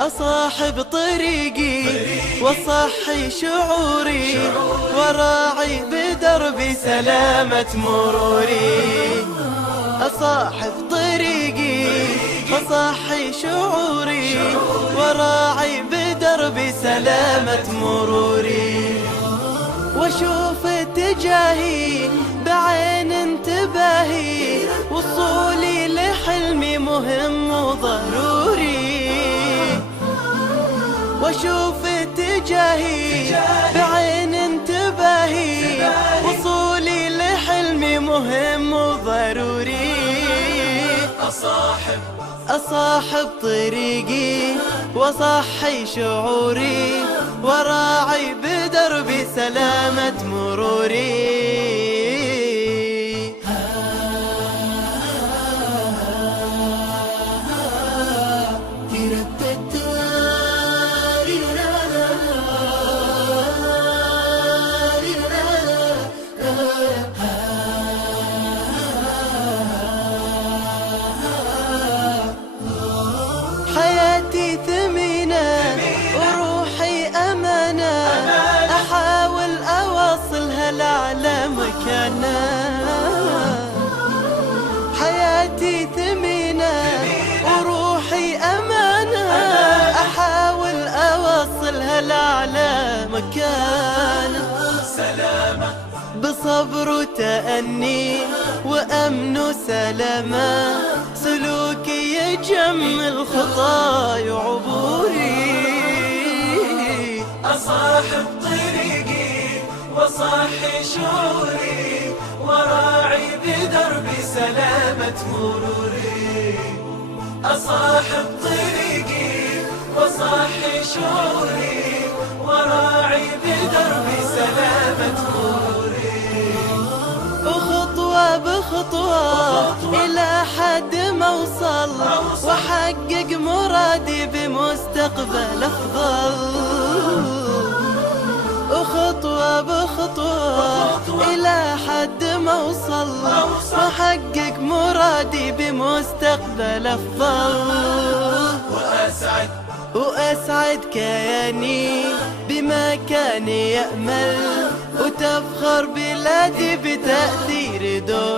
أصاحب طريقي وصحي شعوري وراعي بدربي سلامة مروري. أصاحب طريقي وصحي شعوري وراعي بدربي سلامة مروري. واشوف اتجاهي بعين انتباهي وصولي لحلمي مهم وضروري. واشوف اتجاهي بعين انتباهي وصولي لحلمي مهم وضروري. أصاحب طريقي وصحي شعوري وراعي بدربي سلامة مروري. حياتي ثمينة وروحي أمانة أحاول أوصلها لأعلى مكانة. حياتي ثمينة وروحي أمانة أحاول أوصلها لأعلى مكانة. سلامة بصبر وتأني وأمن وسلامة سلوكي يجمل خطاي وعبوري. أصاحب طريقي وصحي شعوري وراعي بدربي سلامة مروري. أصاحب طريقي وصحي شعوري وراعي بدربي سلامة مروري. وخطوة بخطوة إلى حد ما أوصل وأحقق مرادي بمستقبل أفضل. وخطوة بخطوة إلى حد ما أوصل وأحقق مرادي بمستقبل أفضل. وأسعد كياني بما كان يأمل وتفخر بلادي بتأثير دور.